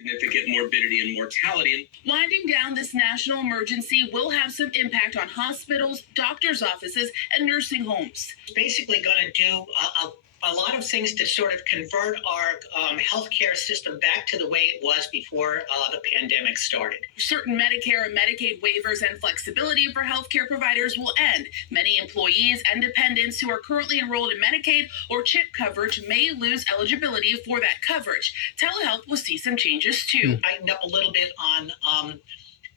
significant morbidity and mortality. Winding down this national emergency will have some impact on hospitals, doctors' offices, and nursing homes. It's basically going to do a lot of things to sort of convert our healthcare system back to the way it was before the pandemic started. Certain Medicare and Medicaid waivers and flexibility for healthcare providers will end. Many employees and dependents who are currently enrolled in Medicaid or CHIP coverage may lose eligibility for that coverage. Telehealth will see some changes too. Tightened up a little bit on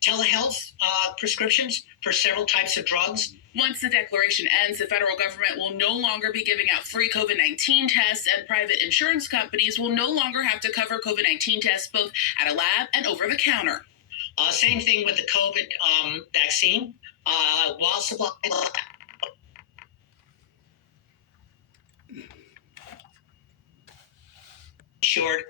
telehealth prescriptions for several types of drugs. Once the declaration ends, the federal government will no longer be giving out free COVID-19 tests, and private insurance companies will no longer have to cover COVID-19 tests both at a lab and over the counter. Same thing with the COVID vaccine. While supply short,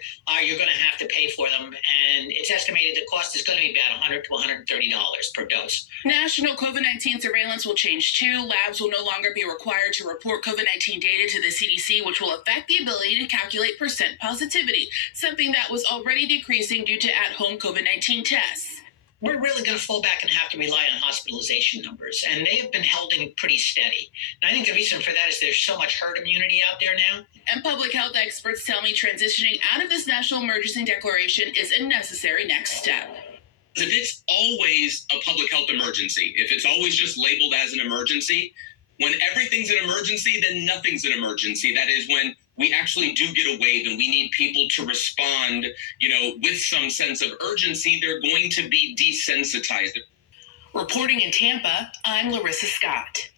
you're going to have to pay for them, and it's estimated the cost is going to be about $100 to $130 per dose. National COVID-19 surveillance will change too. Labs will no longer be required to report COVID-19 data to the CDC, which will affect the ability to calculate percent positivity, something that was already decreasing due to at-home COVID-19 tests. We're really going to fall back and have to rely on hospitalization numbers, and they have been holding pretty steady. And I think the reason for that is there's so much herd immunity out there now. And public health experts tell me transitioning out of this national emergency declaration is a necessary next step. If it's always a public health emergency, if it's always just labeled as an emergency, when everything's an emergency, then nothing's an emergency. That is when we actually do get a wave and we need people to respond, with some sense of urgency. They're going to be desensitized. Reporting in Tampa, I'm Larissa Scott.